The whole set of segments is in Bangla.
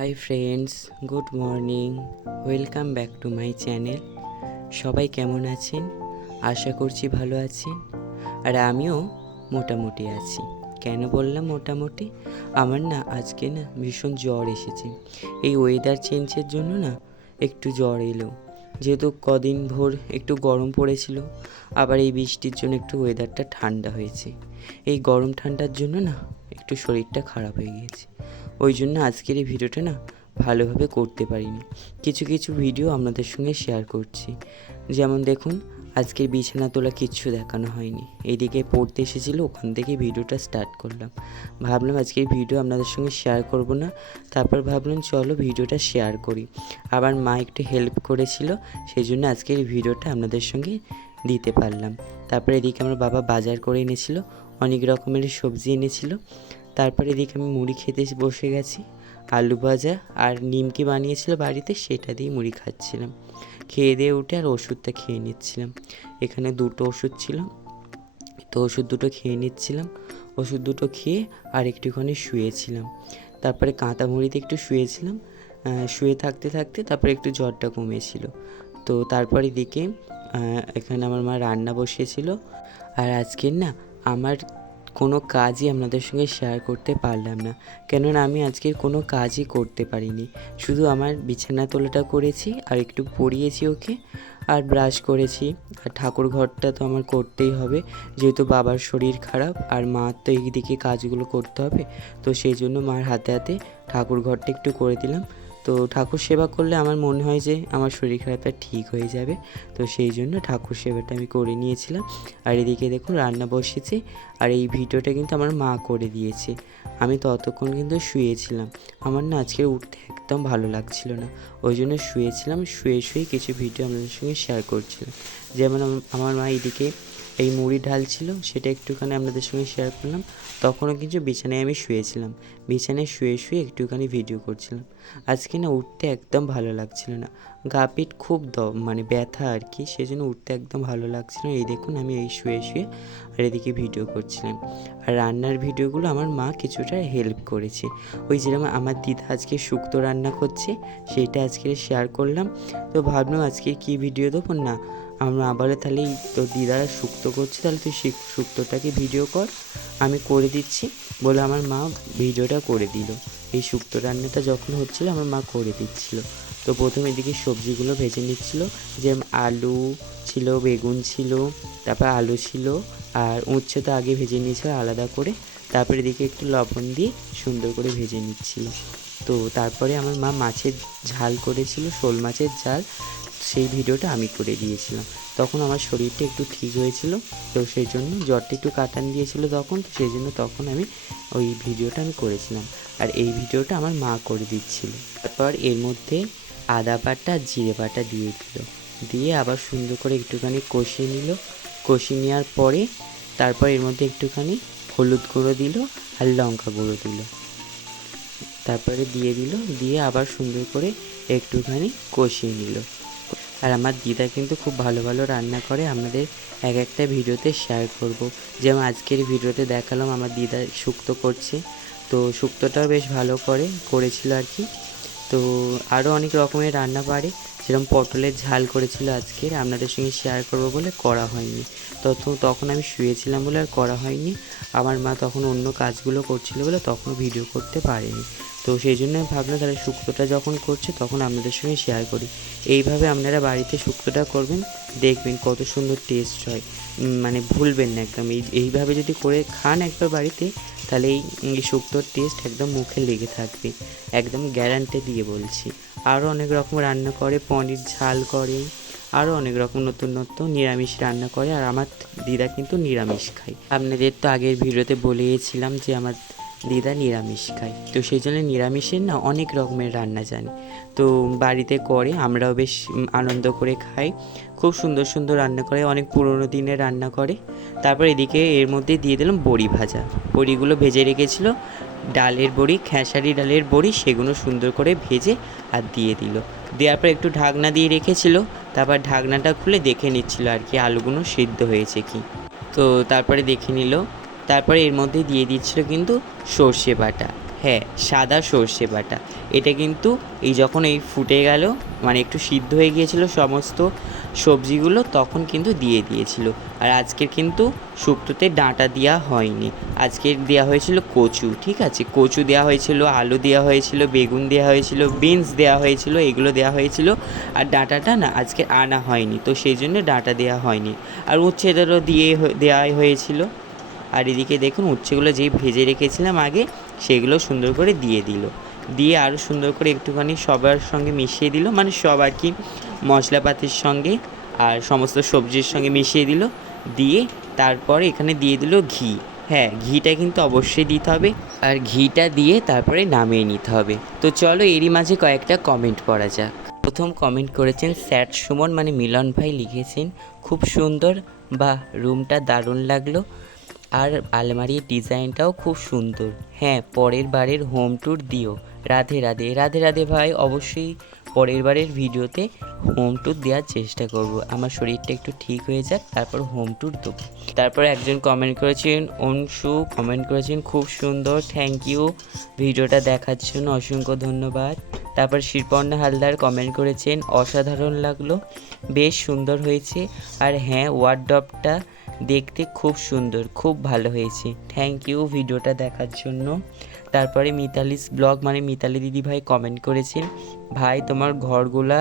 Hi friends, good morning. Welcome back to my channel. সবাই কেমন আছেন? আশা করছি ভালো আছেন। আর আমিও মোটামুটি আছি। কেন বললাম মোটামুটি? আমার আজকে ভীষণ জ্বর এসেছে। এই ওয়েদার চেঞ্জের জন্য একটু জ্বর এলো। যেহেতু কদিন ভোর একটু গরম পড়েছিল, আবার এই বৃষ্টির জন্য একটু ওয়েদারটা ঠান্ডা হয়েছে। এই গরম ঠান্ডার জন্য একটু শরীরটা খারাপ হয়ে গিয়েছে। ওই জন্য আজকের এই ভিডিওটা ভালোভাবে করতে পারিনি। কিছু কিছু ভিডিও আপনাদের সঙ্গে শেয়ার করছি। যেমন দেখুন, আজকের বিছানা তোলা কিচ্ছু দেখানো হয়নি। এইদিকে পড়তে এসেছিলো, ওখান থেকে ভিডিওটা স্টার্ট করলাম। ভাবলাম আজকের ভিডিও আপনাদের সঙ্গে শেয়ার করব না, তারপর ভাবলাম চলো ভিডিওটা শেয়ার করি। আবার মা একটু হেল্প করেছিল, সেই জন্য আজকের ভিডিওটা আপনাদের সঙ্গে দিতে পারলাম। তারপরে এদিকে আমার বাবা বাজার করে এনেছিল, অনেক রকমের সবজি এনেছিল। তারপরে এদিকে আমি মুড়ি খেতে বসে গেছি। আলু ভাজা আর নিমকি বানিয়েছিল বাড়িতে, সেটা দিয়ে মুড়ি খাচ্ছিলাম। খেয়ে দিয়ে উঠে আর ওষুধটা খেয়ে নিচ্ছিলাম। এখানে দুটো ওষুধ ছিল, তো ওষুধ দুটো খেয়ে নিচ্ছিলাম। ওষুধ দুটো খেয়ে আর একটুখানি শুয়েছিলাম। তারপরে কাঁথা মুড়িতে একটু শুয়েছিলাম। শুয়ে থাকতে থাকতে তারপরে একটু জ্বরটা কমেছিল। তো তারপর এদিকে এখানে আমার মা রান্না বসিয়েছিল। আর আজকের আমার কোনো কাজই আপনাদের সঙ্গে শেয়ার করতে পারলাম না, কেননা আমি আজকের কোনো কাজই করতে পারিনি। শুধু আমার বিছানা তোলাটা করেছি, আর একটু পরিয়েছি ওকে, আর ব্রাশ করেছি। আর ঠাকুর ঘরটা তো আমার করতেই হবে, যেহেতু বাবার শরীর খারাপ আর মার তো এইদিকে কাজগুলো করতে হবে। তো সেই জন্য মার হাতে হাতে ঠাকুর ঘরটা একটু করে দিলাম। তো ঠাকুর সেবা করলে আমার মনে হয় যে আমার শরীর খারাপটা ঠিক হয়ে যাবে। তো সেই জন্য ঠাকুর সেবাটা আমি করে নিয়েছিলাম। আর এদিকে দেখুন রান্না বসেছি, আর এই ভিডিওটা কিন্তু আমার মা করে দিয়েছে। আমি ততক্ষণ কিন্তু শুয়েছিলাম। আমার আজকে উঠতে একদম ভালো লাগছিল না, ওই জন্য শুয়েছিলাম। শুয়ে কিছু ভিডিও আপনাদের সঙ্গে শেয়ার করছিলাম। যেমন আমার মা এদিকে এই মুড়ি ঢালছিল, সেটা একটুখানি আপনাদের সঙ্গে শেয়ার করলাম। তখনও কিন্তু বিছানায় আমি শুয়েছিলাম। বিছানায় শুয়ে একটুখানি ভিডিও করছিলাম। আজকে উঠতে একদম ভালো লাগছিল না, গা পিঠ খুব ব্যথা আর কি, সেজন্য উঠতে একদম ভালো লাগছিল না। এই দেখুন আমি এই শুয়ে আর এদিকে ভিডিও করছিলাম। আর রান্নার ভিডিওগুলো আমার মা কিছুটা হেল্প করেছে। ওই যেরকম আমার দিদা আজকে শুক্তো রান্না করছে, সেইটা আজকে শেয়ার করলাম। তো ভাবলাম আজকে কি ভিডিও দেবো আমার মা বলে, তাহলে তো দিদা শুক্তো করছে, তাহলে তুই শুক্তোটাকে ভিডিও কর, আমি করে দিচ্ছি বলে আমার মা ভিডিওটা করে দিল। এই শুক্তো রান্নাটা যখন হচ্ছিলো আমার মা করে দিচ্ছিল। তো প্রথমে এদিকে সবজিগুলো ভেজে নিচ্ছিল, যেমন আলু ছিল, বেগুন ছিল, তারপর আলু ছিল, আর উচ্ছে তো আগে ভেজে নিয়েছিল আলাদা করে। তারপরে এদিকে একটু লবণ দিয়ে সুন্দর করে ভেজে নিচ্ছিল। তো তারপরে আমার মা মাছের ঝাল করেছিল, শোল মাছের ঝাল, সেই ভিডিওটা আমি করে দিয়েছিলাম। তখন আমার শরীরটা একটু ঠিক হয়েছিল, তো সেই জন্য জ্বরটা একটু কাটান দিয়েছিল তখন, তো সেই জন্য তখন আমি ওই ভিডিওটা আমি করেছিলাম। আর এই ভিডিওটা আমার মা করে দিচ্ছিল। তারপর এর মধ্যে আদা বাটা জিরে বাটা দিয়ে দিল, দিয়ে আবার সুন্দর করে একটুখানি কষিয়ে নিল। কষিয়ে নেওয়ার পরে তারপর এর মধ্যে একটুখানি হলুদ গুঁড়ো দিল আর লঙ্কা গুঁড়ো দিল, তারপরে দিয়ে আবার সুন্দর করে একটুখানি কষিয়ে নিল। আর আমার দিদা কিন্তু খুব ভালো ভালো রান্না করে, আপনাদের এক একটা ভিডিওতে শেয়ার করব। যেমন আজকের ভিডিওতে দেখালাম আমার দিদা শুক্তো করছে, তো শুক্তোটাও বেশ ভালো করেছিল আর কি। তো আরও অনেক রকমের রান্না পারে, যেরকম পটলের ঝাল করেছিল আজকের, আপনাদের সঙ্গে শেয়ার করব বলে করা হয়নি। তখন আমি শুয়েছিলাম বলে আর করা হয়নি। আমার মা তখন অন্য কাজগুলো করছিল বলে তখনও ভিডিও করতে পারেনি। তো সেই জন্য আমি ভাবলাম তাহলে শুক্তোটা যখন করছে তখন আপনাদের সঙ্গে শেয়ার করি। এইভাবে আপনারা বাড়িতে শুক্তোটা করবেন, দেখবেন কত সুন্দর টেস্ট হয়। ভুলবেন না একদম। এইভাবে যদি করে খান একবার বাড়িতে, তাহলে এই শুক্তোর টেস্ট একদম মুখে লেগে থাকবে, একদম গ্যারান্টি দিয়ে বলছি। আরও অনেক রকম রান্না করে, পনির ঝাল করে, আরও অনেক রকম নতুন নতুন নিরামিষ রান্না করে। আর আমার দিদা কিন্তু নিরামিষ খায়। আপনাদের তো আগের ভিডিওতে বলেছিলাম যে আমার দিদা নিরামিষ খায়, তো সেই জন্য নিরামিষের অনেক রকমের রান্না জানি। তো বাড়িতে করে, আমরাও বেশ আনন্দ করে খাই। খুব সুন্দর সুন্দর রান্না করে, অনেক পুরনো দিনের রান্না করে। তারপর এদিকে এর মধ্যে দিয়ে দিলাম বড়ি ভাজা। বড়িগুলো ভেজে রেখেছিল, ডালের বড়ি, খেসারি ডালের বড়ি, সেগুলো সুন্দর করে ভেজে আর দিয়ে দিল। দেওয়ার পর একটু ঢাকনা দিয়ে রেখেছিল, তারপর ঢাকনাটা খুলে দেখে নিচ্ছিল আর কি আলুগুলো সিদ্ধ হয়েছে কি। তো তারপরে দেখে নিল। তারপরে এর মধ্যে দিয়ে দিচ্ছিল কিন্তু সর্ষে বাটা। হ্যাঁ, সাদা সর্ষে বাটা। এটা কিন্তু যখন এই ফুটে গেল, মানে একটু সিদ্ধ হয়ে গিয়েছিল সমস্ত সবজিগুলো, তখন কিন্তু দিয়ে দিয়েছিল। আর আজকের কিন্তু শুক্তোতে ডাঁটা দেওয়া হয়নি, আজকে দেওয়া হয়েছিল কচু। ঠিক আছে, কচু দেওয়া হয়েছিল, আলু দেওয়া হয়েছিল, বেগুন দেওয়া হয়েছিল, বিনস দেওয়া হয়েছিল, এগুলো দেওয়া হয়েছিল। আর ডাঁটাটা না আজকে আনা হয়নি, তো সেই জন্য ডাঁটা দেওয়া হয়নি। আর উচ্ছেদেরও দেওয়াই হয়েছিল। আর এদিকে দেখুন উচ্ছেগুলো যেই ভেজে রেখেছিলাম আগে, সেগুলো সুন্দর করে দিয়ে আরও সুন্দর করে একটুখানি সবার সঙ্গে মিশিয়ে দিল, মানে সব আর কি মশলাপাতির সঙ্গে আর সমস্ত সবজির সঙ্গে মিশিয়ে দিল। দিয়ে তারপরে এখানে দিয়ে দিল ঘি। হ্যাঁ, ঘিটা কিন্তু অবশ্যই দিতে হবে। আর ঘিটা দিয়ে তারপরে নামিয়ে নিতে হবে। তো চলো এরই মাঝে কয়েকটা কমেন্ট পড়া যাক। প্রথম কমেন্ট করেছেন স্যাট সুমন, মানে মিলন ভাই, লিখেছেন খুব সুন্দর, বা রুমটা দারুণ লাগলো, আর আলমারির ডিজাইনটাও খুব সুন্দর। হ্যাঁ, পরের বারের হোম ট্যুর দিও। রাধে রাধে। রাধে রাধে ভাই, অবশ্যই পরের বারের ভিডিওতে হোম ট্যুর দেওয়ার চেষ্টা করব। আমার শরীরটা একটু ঠিক হয়ে যাক, তারপর হোম ট্যুর দেবো। তারপরে একজন কমেন্ট করেছেন, অংশু কমেন্ট করেছেন খুব সুন্দর, থ্যাংক ইউ ভিডিওটা দেখার জন্য, অসংখ্য ধন্যবাদ। তারপর শিরপর্ণা হালদার কমেন্ট করেছেন অসাধারণ লাগলো, বেশ সুন্দর হয়েছে। আর হ্যাঁ, ওয়ার্ডরোবটা দেখতে খুব সুন্দর, খুব ভালো হয়েছে, থ্যাংক ইউ ভিডিওটা দেখার জন্য। তারপরে মিতালিস ব্লগ, মানে মিতালি দিদিভাই কমেন্ট করেছেন, ভাই তোমার ঘরগুলা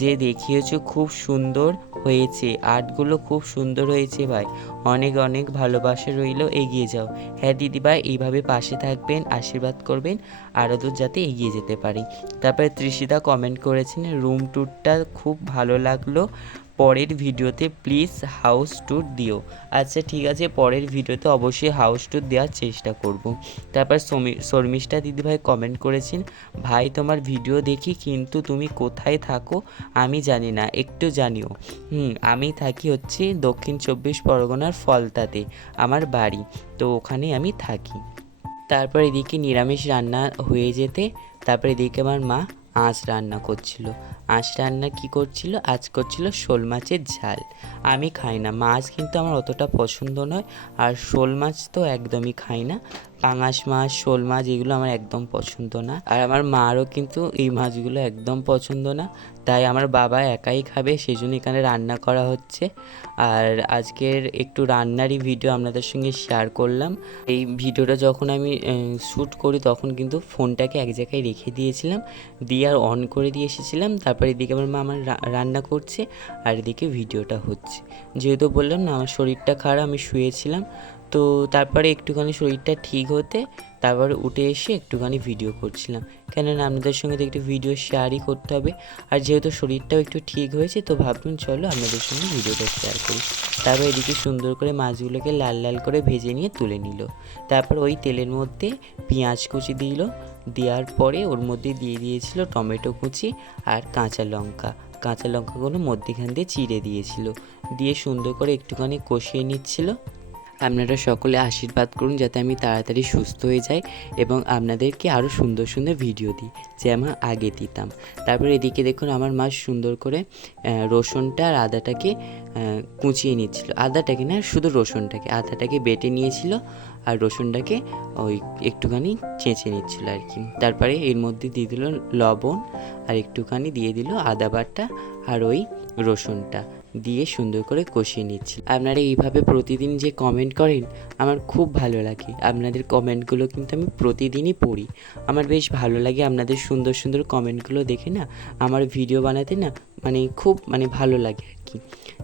যে দেখিয়েছো খুব সুন্দর হয়েছে, আর্টগুলো খুব সুন্দর হয়েছে ভাই, অনেক অনেক ভালোবাসা রইল, এগিয়ে যাও। হ্যাঁ দিদিভাই, এইভাবে পাশে থাকবেন, আশীর্বাদ করবেন, আরও দূর যাতে এগিয়ে যেতে পারি। তারপরে তৃষিতা কমেন্ট করেছেন রুম ট্যুরটা খুব ভালো লাগলো, পরের ভিডিওতে প্লিজ হাউস ট্যুর দিও। আচ্ছা ঠিক আছে, পরের ভিডিওতে অবশ্যই হাউস ট্যুর দেওয়ার চেষ্টা করব। তারপর শর্মিষ্ঠা দিদিভাই কমেন্ট করেছেন, ভাই তোমার ভিডিও দেখি, কিন্তু তুমি কোথায় থাকো আমি জানি না, একটু জানিও। আমি থাকি হচ্ছে দক্ষিণ 24 পরগনার ফলতাতে আমার বাড়ি, তো ওখানে আমি থাকি। তারপর এদিকে নিরামিষ রান্না হয়ে যেতে, তারপর এদিকে আমার মা আঁচ রান্না করছিল। আঁচ রান্না কি করছিল, আজ করছিল শোল মাছের ঝাল। আমি খাই না মাছ, কিন্তু আমার অতটা পছন্দ নয়, আর শোল মাছ তো একদমই খাই না। পাঙাশ মাছ, শোল মাছ এগুলো আমার একদম পছন্দ না, আর আমার মারও কিন্তু এই মাছগুলো একদম পছন্দ না। তাই আমার বাবা একাই খাবে, সেই জন্য এখানে রান্না করা হচ্ছে। আর আজকের একটু রান্নারই ভিডিও আপনাদের সঙ্গে শেয়ার করলাম। এই ভিডিওটা যখন আমি শ্যুট করি তখন কিন্তু ফোনটাকে এক জায়গায় রেখে দিয়েছিলাম, দিয়ে আর অন করে দিয়ে এসেছিলাম। তারপর এদিকে আমার মা আমার রান্না করছে, আর এদিকে ভিডিওটা হচ্ছে। যেহেতু বললাম না আমার শরীরটা খারাপ, আমি শুয়েছিলাম, তো তারপরে একটুখানি শরীরটা ঠিক হতে তারপরে উঠে এসে একটুখানি ভিডিও করছিলাম, কেননা আপনাদের সঙ্গে তো একটু ভিডিও শেয়ারই করতে হবে। আর যেহেতু শরীরটাও একটু ঠিক হয়েছে, তো ভাবলাম চলো আপনাদের সঙ্গে ভিডিওটা শেয়ার করি। তারপর এদিকে সুন্দর করে মাছগুলোকে লাল লাল করে ভেজে নিয়ে তুলে নিল। তারপর ওই তেলের মধ্যে পেঁয়াজ কুচি দিল, দেওয়ার পরে ওর মধ্যে দিয়ে দিয়েছিল টমেটো কুচি আর কাঁচা লঙ্কাগুলো মধ্যেখান দিয়ে চিড়ে দিয়েছিল, দিয়ে সুন্দর করে একটুখানি কষিয়ে নিচ্ছিল। আপনারা সকলে আশীর্বাদ করুন যাতে আমি তাড়াতাড়ি সুস্থ হয়ে যাই এবং আপনাদেরকে আরও সুন্দর সুন্দর ভিডিও দিই, যেমন আগে দিতাম। তারপর এদিকে দেখুন আমার মা সুন্দর করে রসুনটা আর আদাটাকে কুচিয়ে নিচ্ছিল, আদাটাকে না শুধু রসুনটাকে, আদাটাকে বেটে নিয়েছিল আর রসুনটাকে ওই একটুখানি চেঁচে নিচ্ছিল আর কি। তারপরে এর মধ্যে দিয়ে দিল লবণ, আর একটুখানি দিয়ে দিল আদা বাটা আর ওই রসুনটা দিয়ে সুন্দর করে কষিয়ে নিচ্ছি। আপনারা এইভাবে প্রতিদিন যে কমেন্ট করেন আমার খুব ভালো লাগে, আপনাদের কমেন্টগুলো কিন্তু আমি প্রতিদিনই পড়ি, আমার বেশ ভালো লাগে আপনাদের সুন্দর সুন্দর কমেন্টগুলো দেখে না, আমার ভিডিও বানাতে না খুব ভালো লাগে আর কি,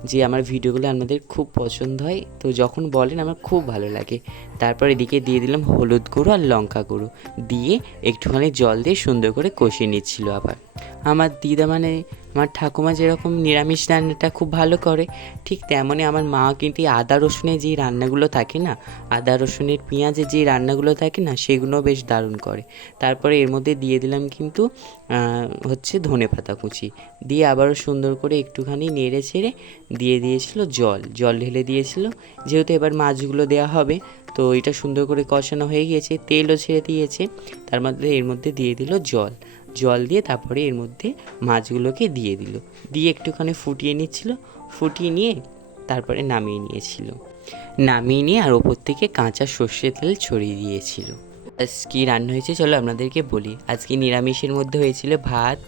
যে আমার ভিডিওগুলো আপনাদের খুব পছন্দ হয়, তো যখন বলেন আমার খুব ভালো লাগে। তারপর এদিকে দিয়ে দিলাম হলুদ গুঁড়ো আর লঙ্কা গুঁড়ো, দিয়ে একটুখানি জল দিয়ে সুন্দর করে কষিয়ে নিচ্ছিল। আবার আমার দিদা আমার ঠাকুমা যেরকম নিরামিষ রান্নাটা খুব ভালো করে, ঠিক তেমনই আমার মা কিন্তু আদা রসুনের যেই রান্নাগুলো থাকে না, আদা রসুনের পেঁয়াজের যেই রান্নাগুলো থাকে না, সেগুলো বেশ দারুণ করে। তারপরে এর মধ্যে দিয়ে দিলাম কিন্তু হচ্ছে ধনেপাতা কুচি, দিয়ে আবারও সুন্দর করে একটুখানি নেড়ে ছেড়ে দিয়ে দিয়েছিল জল ঢেলে দিয়েছিল, যেহেতু এবার মাছগুলো দেওয়া হবে, তো এটা সুন্দর করে কষানো হয়ে গিয়েছে, তেলও ছেড়ে দিয়েছে, তার মধ্যে এর মধ্যে দিয়ে দিল জল দিয়ে তারপরে এর মধ্যে মাছগুলোকে দিয়ে দিল, দিয়ে একটুখানি ফুটিয়ে নিচ্ছিল, ফুটিয়ে নিয়ে তারপরে নামিয়ে নিয়ে আর ওপর থেকে কাঁচা সর্ষের তেল ছড়িয়ে দিয়েছিল। আজ কী রান্না হয়েছে চলো আপনাদেরকে বলি। আজকে নিরামিষের মধ্যে হয়েছিল ভাত,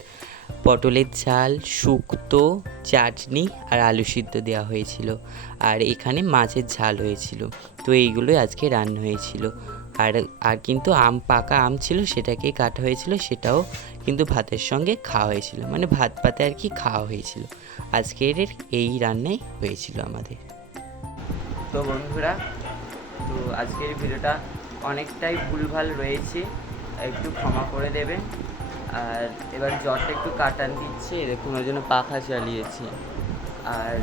পটলের ঝাল, শুক্তো, চাটনি আর আলু সিদ্ধ দেওয়া হয়েছিল। আর এখানে মাছের ঝাল হয়েছিল। তো এইগুলোই আজকে রান্না হয়েছিল। আর আর কিন্তু পাকা আম ছিল, সেটাকে কাটা হয়েছিল, সেটাও কিন্তু ভাতের সঙ্গে খাওয়া হয়েছিল, মানে ভাত পাতে আর কি খাওয়া হয়েছিল। আজকের এই রান্নাই হয়েছিল আমাদের। তো বন্ধুরা, তো আজকের ভিডিওটা অনেকটাই ভুলভাল রয়েছে, একটু ক্ষমা করে দেবেন। আর এবার জ্বরটা একটু কাটান দিচ্ছে, দেখুন ওই জন্য পাখা চালিয়েছি। আর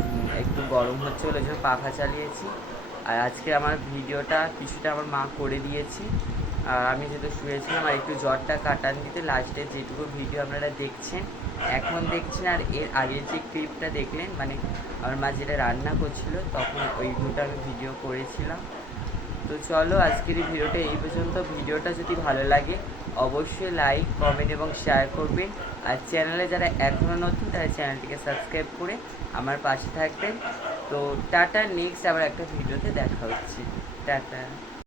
একটু গরম হচ্ছে ওই জন্য পাখা চালিয়েছি। আর আজকে আমার ভিডিওটা কিছুটা আমার মা করে দিয়েছে। আর আমি যেহেতু শুয়েছিলাম, আর একটু জ্বরটা কাটান দিতে লাস্টে যেটুকু ভিডিও আপনারা দেখছেন, এখন দেখছেন, আর এর আগের যে ক্লিপটা দেখলেন, মানে আমার মা যেটা রান্না করছিল তখন ওই দুটো আমি ভিডিও করেছিলাম। তো চলো আজকের এই ভিডিওটা এই পর্যন্ত। ভিডিওটা যদি ভালো লাগে অবশ্যই লাইক, কমেন্ট এবং শেয়ার করবেন। আর চ্যানেলে যারা এখনও নতুন তারা চ্যানেলটিকে সাবস্ক্রাইব করে আমার পাশে থাকবেন। তো টাটা, নেক্সট আবার একটা ভিডিওতে দেখা হচ্ছে। টাটা।